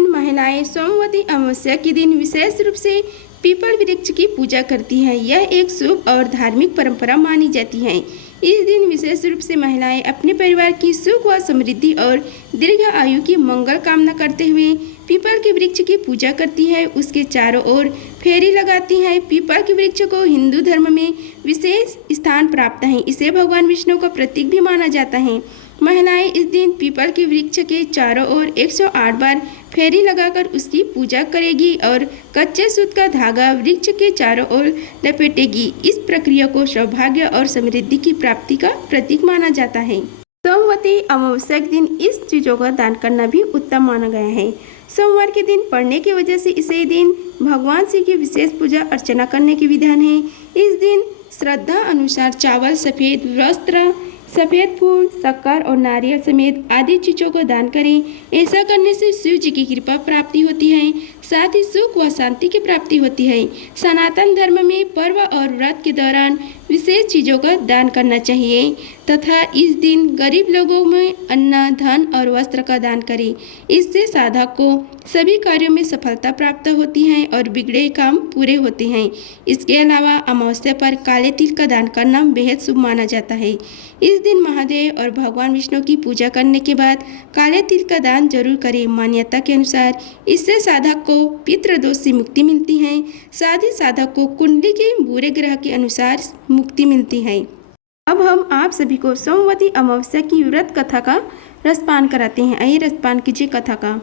दिन महिलाएं सोमवती अमावस्या के दिन विशेष रूप से पीपल वृक्ष की पूजा करती हैं। यह एक शुभ और धार्मिक परंपरा मानी जाती है। इस दिन विशेष रूप से महिलाएं अपने परिवार की सुख व समृद्धि और दीर्घ आयु की मंगल कामना करते हुए पीपल के वृक्ष की पूजा करती है। उसके चारों ओर फेरी लगाती हैं। पीपल के वृक्ष को हिंदू धर्म में विशेष स्थान प्राप्त है। इसे भगवान विष्णु का प्रतीक भी माना जाता है। महिलाएं इस दिन पीपल के वृक्ष के चारों ओर 108 बार फेरी लगाकर उसकी पूजा करेगी और कच्चे सूत का धागा वृक्ष के चारों ओर लपेटेगी। इस प्रक्रिया को सौभाग्य और समृद्धि की प्राप्ति का प्रतीक माना जाता है। सोमवती अमावस्या के दिन इस चीज़ों का दान करना भी उत्तम माना गया है। सोमवार के दिन पड़ने की वजह से इसे दिन भगवान शिव की विशेष पूजा अर्चना करने की विधान है। इस दिन श्रद्धा अनुसार चावल, सफ़ेद वस्त्र, सफ़ेद फूल, शक्कर और नारियल समेत आदि चीज़ों को दान करें। ऐसा करने से शिव जी की कृपा प्राप्ति होती है, साथ ही सुख व शांति की प्राप्ति होती है। सनातन धर्म में पर्व और व्रत के दौरान विशेष चीज़ों का दान करना चाहिए तथा इस दिन गरीब लोगों में अन्न, धन और वस्त्र का दान करें। इससे साधक को सभी कार्यों में सफलता प्राप्त होती है और बिगड़े काम पूरे होते हैं। इसके अलावा अमावस्या पर काले तिल का दान करना बेहद शुभ माना जाता है। इस दिन महादेव और भगवान विष्णु की पूजा करने के बाद काले तिल का दान जरूर करें। मान्यता के अनुसार इससे साधक को पितृदोष से मुक्ति मिलती है, साथ ही साधक को कुंडली के बुरे ग्रह के अनुसार मुक्ति मिलती है। अब हम आप सभी को सोमवती अमावस्या की व्रत कथा का रसपान कराते हैं। आइए रसपान कीजिए कथा का।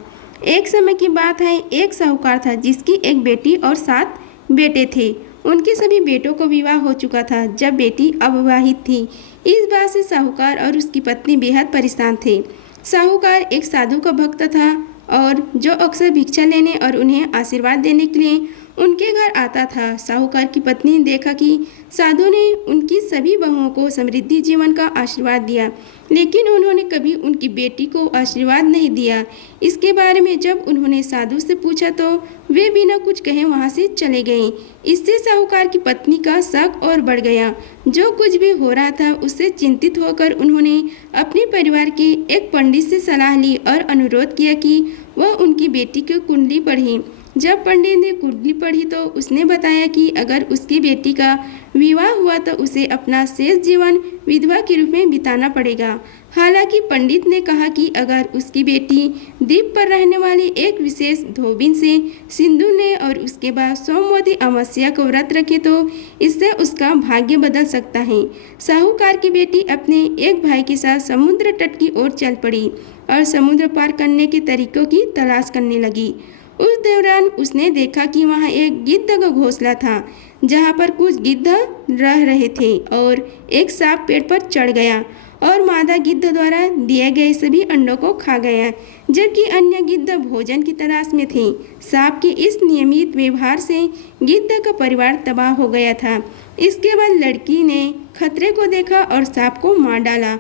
एक समय की बात है, एक साहूकार था जिसकी एक बेटी और 7 बेटे थे। उनके सभी बेटों को विवाह हो चुका था जब बेटी अविवाहित थी। इस बात से साहूकार और उसकी पत्नी बेहद परेशान थे। साहूकार एक साधु का भक्त था और जो अक्सर भिक्षा लेने और उन्हें आशीर्वाद देने के लिए उनके घर आता था। साहूकार की पत्नी ने देखा कि साधु ने उनकी सभी बहुओं को समृद्धि जीवन का आशीर्वाद दिया, लेकिन उन्होंने कभी उनकी बेटी को आशीर्वाद नहीं दिया। इसके बारे में जब उन्होंने साधु से पूछा तो वे बिना कुछ कहे वहां से चले गए। इससे साहूकार की पत्नी का शक और बढ़ गया। जो कुछ भी हो रहा था उससे चिंतित होकर उन्होंने अपने परिवार के एक पंडित से सलाह ली और अनुरोध किया कि वह उनकी बेटी की कुंडली पढ़े। जब पंडित ने कुंडली पढ़ी तो उसने बताया कि अगर उसकी बेटी का विवाह हुआ तो उसे अपना शेष जीवन विधवा के रूप में बिताना पड़ेगा। हालांकि पंडित ने कहा कि अगर उसकी बेटी द्वीप पर रहने वाली एक विशेष धोबिन से सिंदूर ले और उसके बाद सोमवती अमावस्या को व्रत रखे तो इससे उसका भाग्य बदल सकता है। साहूकार की बेटी अपने एक भाई के साथ समुद्र तट की ओर चल पड़ी और समुद्र पार करने के तरीकों की तलाश करने लगी। उस दौरान उसने देखा कि वहाँ एक गिद्ध का घोंसला था जहाँ पर कुछ गिद्ध रह रहे थे और एक सांप पेड़ पर चढ़ गया और मादा गिद्ध द्वारा दिए गए सभी अंडों को खा गया, जबकि अन्य गिद्ध भोजन की तलाश में थे। सांप के इस नियमित व्यवहार से गिद्ध का परिवार तबाह हो गया था। इसके बाद लड़की ने खतरे को देखा और सांप को मार डाला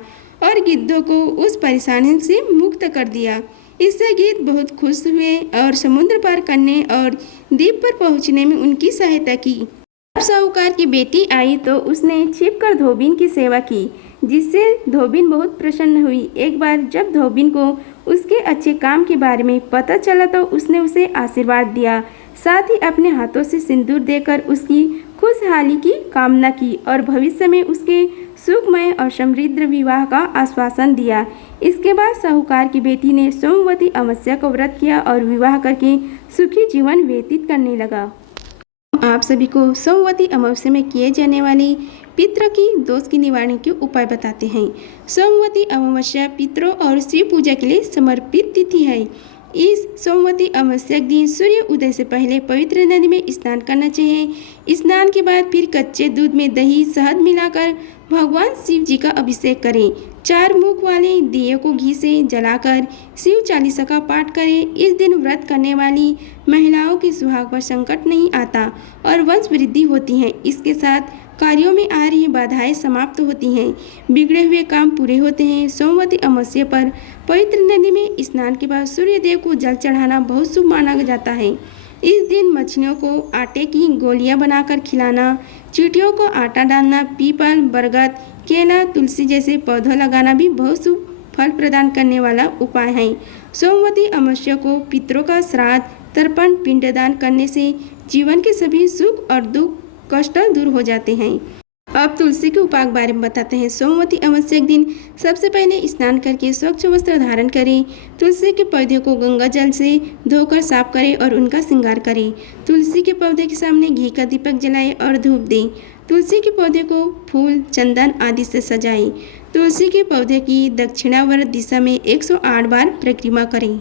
और गिद्धों को उस परेशानी से मुक्त कर दिया। इससे गिद्ध बहुत खुश हुए और समुद्र पार करने और द्वीप पर पहुंचने में उनकी सहायता की। जब साहूकार की बेटी आई तो उसने छिपकर धोबिन की सेवा की, जिससे धोबिन बहुत प्रसन्न हुई। एक बार जब धोबिन को उसके अच्छे काम के बारे में पता चला तो उसने उसे आशीर्वाद दिया, साथ ही अपने हाथों से सिंदूर देकर उसकी खुशहाली की कामना की और भविष्य में उसके सुखमय और समृद्ध विवाह का आश्वासन दिया। इसके बाद साहूकार की बेटी ने सोमवती अमावस्या को व्रत किया और विवाह करके सुखी जीवन व्यतीत करने लगा। आप सभी को सोमवती अमावस्या में किए जाने वाली पितरों की दोष की निवारण के उपाय बताते हैं। सोमवती अमावस्या पितरों और शिव पूजा के लिए समर्पित तिथि है। इस सोमवती अमावस्या के दिन सूर्य उदय से पहले पवित्र नदी में स्नान करना चाहिए। स्नान के बाद फिर कच्चे दूध में दही शहद मिलाकर भगवान शिव जी का अभिषेक करें। 4 मुख वाले दिए को घी से जलाकर शिव चालीसा का पाठ करें। इस दिन व्रत करने वाली महिलाओं के सुहाग पर संकट नहीं आता और वंश वृद्धि होती है। इसके साथ कार्यों में आ रही बाधाएं समाप्त होती हैं, बिगड़े हुए काम पूरे होते हैं। सोमवती अमावस्या पर पवित्र नदी में स्नान के बाद सूर्य देव को जल चढ़ाना बहुत शुभ माना जाता है। इस दिन मछलियों को आटे की गोलियां बनाकर खिलाना, चींटियों को आटा डालना, पीपल, बरगद, केला, तुलसी जैसे पौधों लगाना भी बहुत शुभ फल प्रदान करने वाला उपाय है। सोमवती अमावस्या को पितरों का श्राद्ध, तर्पण, पिंडदान करने से जीवन के सभी सुख और दुख कष्ट दूर हो जाते हैं। अब तुलसी के उपाय के बारे में बताते हैं। सोमवती अमावस्या के दिन सबसे पहले स्नान करके स्वच्छ वस्त्र धारण करें। तुलसी के पौधे को गंगा जल से धोकर साफ करें और उनका श्रृंगार करें। तुलसी के पौधे के सामने घी का दीपक जलाएं और धूप दें। तुलसी के पौधे को फूल, चंदन आदि से सजाएं। तुलसी के पौधे की दक्षिणावर्त दिशा में 108 बार परिक्रमा करें।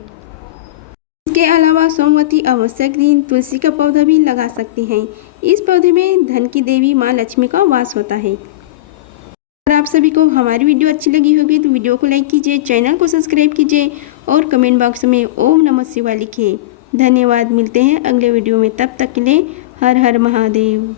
इसके अलावा सोमवती अमावस्या के दिन तुलसी का पौधा भी लगा सकते हैं। इस पौधे में धन की देवी माँ लक्ष्मी का वास होता है। अगर आप सभी को हमारी वीडियो अच्छी लगी होगी तो वीडियो को लाइक कीजिए, चैनल को सब्सक्राइब कीजिए और कमेंट बॉक्स में ओम नमः शिवाय लिखिए। धन्यवाद। मिलते हैं अगले वीडियो में, तब तक के लिए हर हर महादेव।